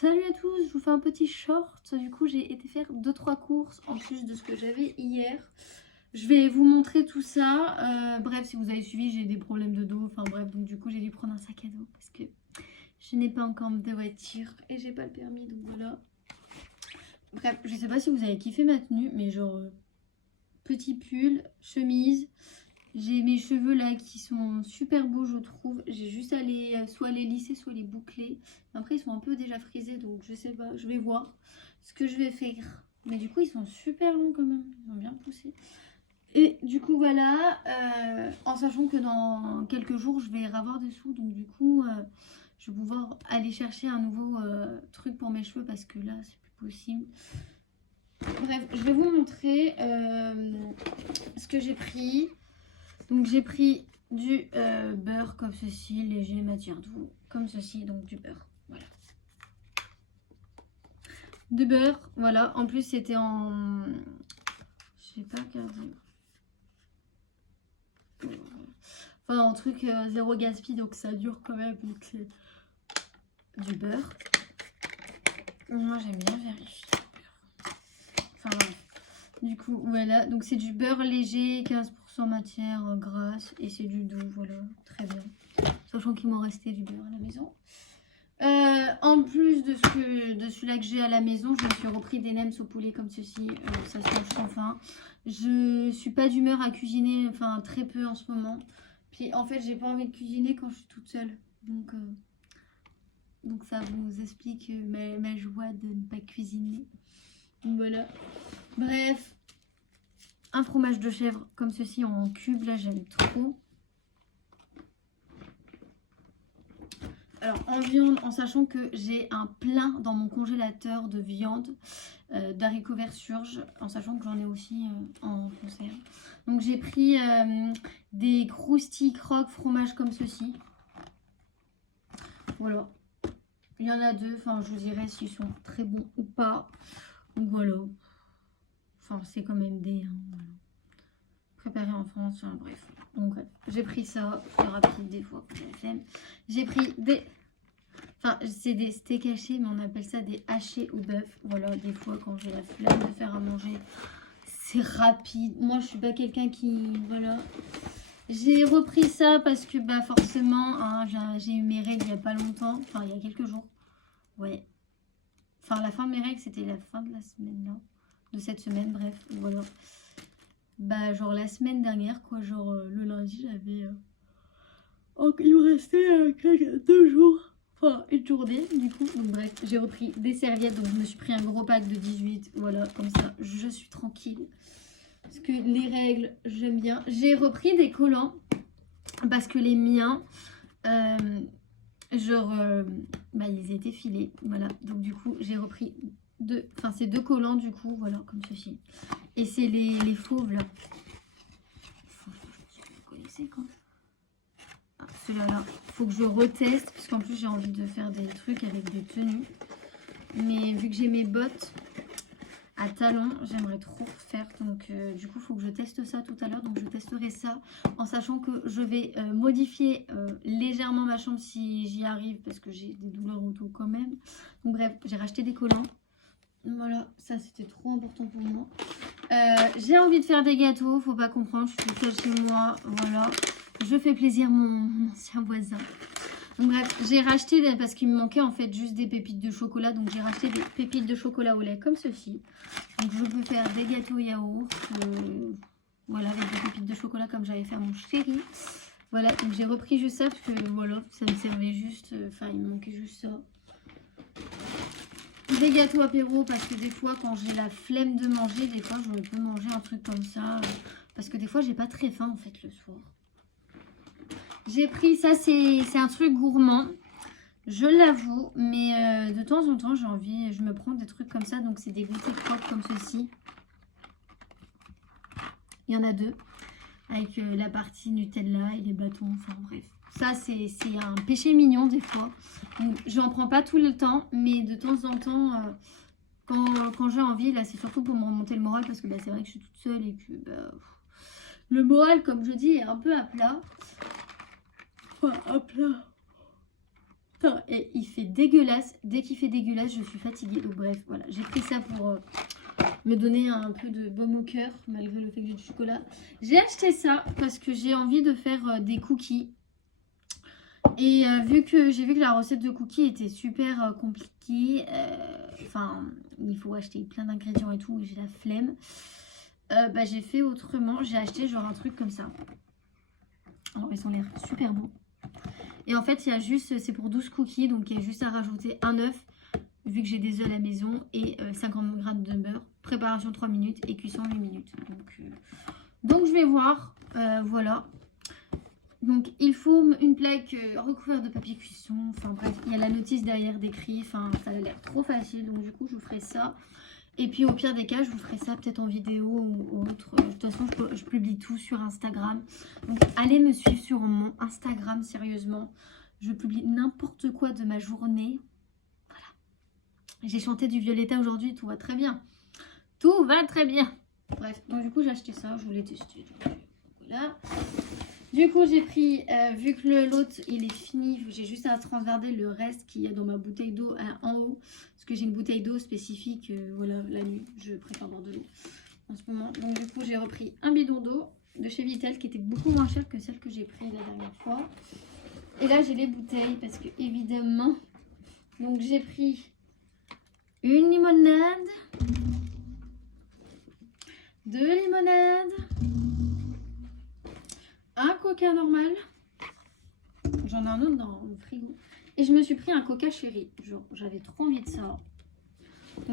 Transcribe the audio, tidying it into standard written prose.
Salut à tous, je vous fais un petit short. Du coup, j'ai été faire 2-3 courses en plus de ce que j'avais hier. Je vais vous montrer tout ça. Bref, si vous avez suivi, j'ai des problèmes de dos. Enfin bref, donc du coup, j'ai dû prendre un sac à dos parce que je n'ai pas encore de voiture et j'ai pas le permis, donc voilà. Bref, je sais pas si vous avez kiffé ma tenue, mais genre petit pull, chemise. J'ai mes cheveux là qui sont super beaux, je trouve. J'ai juste à les soit les lisser, soit les boucler. Après, ils sont un peu déjà frisés, donc je sais pas. Je vais voir ce que je vais faire. Mais du coup, ils sont super longs quand même. Ils ont bien poussé. Et du coup, voilà. En sachant que dans quelques jours, je vais avoir des sous. Donc du coup, je vais pouvoir aller chercher un nouveau truc pour mes cheveux parce que là, c'est plus possible. Bref, je vais vous montrer ce que j'ai pris. Donc j'ai pris du beurre comme ceci, léger, matière douce, comme ceci, donc du beurre, voilà. Du beurre, voilà, en plus c'était en... Je sais pas regardez. Enfin un truc zéro gaspille, donc ça dure quand même, donc c'est du beurre. Moi j'aime bien vérifier le beurre. Enfin bref. Du coup, voilà, donc c'est du beurre léger, 15% matière grasse, et c'est du doux, voilà, très bien. Sachant qu'il m'en restait du beurre à la maison. En plus de celui-là que j'ai à la maison, je me suis repris des nems au poulet comme ceci. Ça se mange sans fin. Je suis pas d'humeur à cuisiner, enfin très peu en ce moment. Puis en fait, j'ai pas envie de cuisiner quand je suis toute seule. Donc ça vous explique ma joie de ne pas cuisiner. Donc voilà. Bref, un fromage de chèvre comme ceci en cube, là j'aime trop. Alors en viande, en sachant que j'ai un plein dans mon congélateur de viande, d'haricots verts surge, en sachant que j'en ai aussi en conserve. Donc j'ai pris des croustilles croque fromage comme ceci. Voilà. Il y en a deux, enfin je vous dirai s'ils sont très bons ou pas. Donc voilà. Enfin c'est quand même des... voilà. Préparé en France, hein, bref. Donc j'ai pris ça, c'est rapide des fois pour la flemme. J'ai pris des... Enfin, c'est des steaks hachés, mais on appelle ça des hachés au bœuf. Voilà, des fois quand j'ai la flemme de faire à manger, c'est rapide. Moi, je suis pas quelqu'un qui... Voilà. J'ai repris ça parce que, bah, forcément, hein, j'ai eu mes règles il y a pas longtemps. Enfin, il y a quelques jours. Ouais. Enfin, la fin de mes règles, c'était la fin de la semaine, là. De cette semaine, bref. Voilà. Bah, genre la semaine dernière, quoi. Genre, le lundi, j'avais... Oh, il me restait 2 jours. Enfin, une journée, du coup. Donc, bref, j'ai repris des serviettes. Donc, je me suis pris un gros pack de 18. Voilà, comme ça, je suis tranquille. Parce que les règles, j'aime bien. J'ai repris des collants. Parce que les miens, bah, ils étaient filés. Voilà, donc du coup, j'ai repris ces 2 collants, du coup. Voilà, comme ceci. Et c'est les fauves, là. Vous connaissez quand Ceux-là, faut que je reteste parce qu'en plus j'ai envie de faire des trucs avec des tenues. Mais vu que j'ai mes bottes à talons, j'aimerais trop faire. Donc du coup, il faut que je teste ça tout à l'heure. Donc je testerai ça en sachant que je vais modifier légèrement ma chambre si j'y arrive parce que j'ai des douleurs au dos quand même. Donc bref, j'ai racheté des collants. Voilà, ça c'était trop important pour moi. J'ai envie de faire des gâteaux, faut pas comprendre, je suis toute seule chez moi, voilà. Je fais plaisir à mon ancien voisin. Donc bref, j'ai racheté, parce qu'il me manquait en fait juste des pépites de chocolat. Donc j'ai racheté des pépites de chocolat au lait comme ceci. Donc je peux faire des gâteaux yaourt. Voilà, avec des pépites de chocolat comme j'avais fait à mon chéri. Voilà, donc j'ai repris juste ça parce que voilà, ça me servait juste, enfin il me manquait juste ça. Des gâteaux apéro parce que des fois quand j'ai la flemme de manger, des fois je peux manger un truc comme ça. Parce que des fois j'ai pas très faim en fait le soir. J'ai pris ça, c'est un truc gourmand, je l'avoue, mais de temps en temps j'ai envie, je me prends des trucs comme ça, donc c'est des goûters croques comme ceci. Il y en a 2, avec la partie Nutella et les bâtons, enfin bref. Ça c'est un péché mignon des fois, je n'en prends pas tout le temps, mais de temps en temps, quand j'ai envie, là c'est surtout pour me remonter le moral, parce que bah, c'est vrai que je suis toute seule et que bah, le moral, comme je dis, est un peu à plat. Enfin, à plat. Putain, et il fait dégueulasse. Dès qu'il fait dégueulasse, je suis fatiguée. Donc bref, voilà. J'ai pris ça pour me donner un peu de baume au cœur, malgré le fait que j'ai du chocolat. J'ai acheté ça parce que j'ai envie de faire des cookies. Et vu que j'ai vu que la recette de cookies était super compliquée, enfin, il faut acheter plein d'ingrédients et tout, et j'ai la flemme. Bah, j'ai fait autrement. J'ai acheté genre un truc comme ça. Alors, ils ont l'air super beaux. Et en fait, il y a juste, c'est pour 12 cookies, donc il y a juste à rajouter un œuf, vu que j'ai des œufs à la maison, et 50 g de beurre. Préparation 3 minutes et cuisson 8 minutes. Donc je vais voir, voilà. Donc il faut une plaque recouverte de papier cuisson. Enfin bref, il y a la notice derrière décrit. Enfin, ça a l'air trop facile, donc du coup je vous ferai ça. Et puis au pire des cas, je vous ferai ça peut-être en vidéo ou autre. De toute façon, je publie tout sur Instagram. Donc allez me suivre sur mon Instagram, sérieusement. Je publie n'importe quoi de ma journée. Voilà. J'ai chanté du Violetta aujourd'hui, tout va très bien. Tout va très bien. Bref, donc du coup j'ai acheté ça, je voulais tester. Voilà. Du coup j'ai pris, vu que l'autre il est fini, j'ai juste à transverder le reste qu'il y a dans ma bouteille d'eau en haut. Parce que j'ai une bouteille d'eau spécifique, voilà, la nuit, je préfère boire de l'eau en ce moment. Donc du coup j'ai repris un bidon d'eau de chez Vitel qui était beaucoup moins cher que celle que j'ai prise la dernière fois. Et là j'ai les bouteilles parce que évidemment, donc j'ai pris une limonade, 2 limonades, un coca normal, j'en ai un autre dans le frigo, et je me suis pris un coca chéri, genre j'avais trop envie de ça,